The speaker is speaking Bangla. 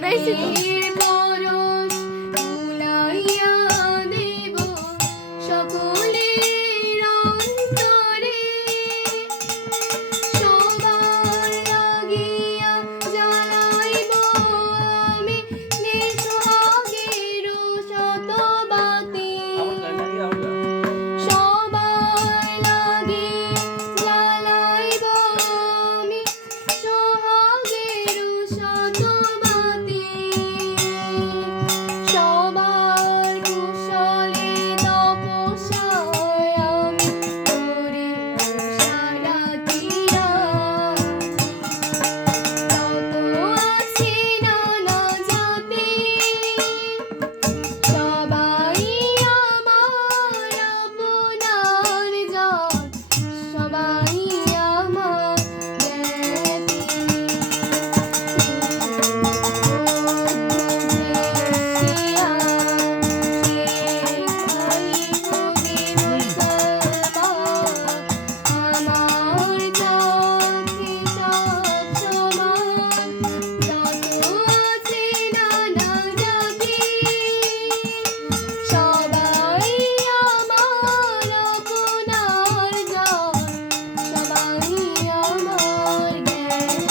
উড়াইছি তো। পরশ বুলাইয়া দেব সকলের অন্তরে, সবার লাগিয়া জ্বালাইব আমি নিঃসহাগের শতবাতি। সবার লাগিয়া জ্বালাইব আমি সোহাগের শতবাতি। সবার কুশলে তপস্যায় আমি করি সারা দিয়া। যত আছে নানা জাতি সবাই আমার আপনার জাত, সবাই আমার আমার চোখে সব সমান। যত আছে নানা জাতি সবাই আমার আপনার জাত, সবাই আমার জ্ঞানী।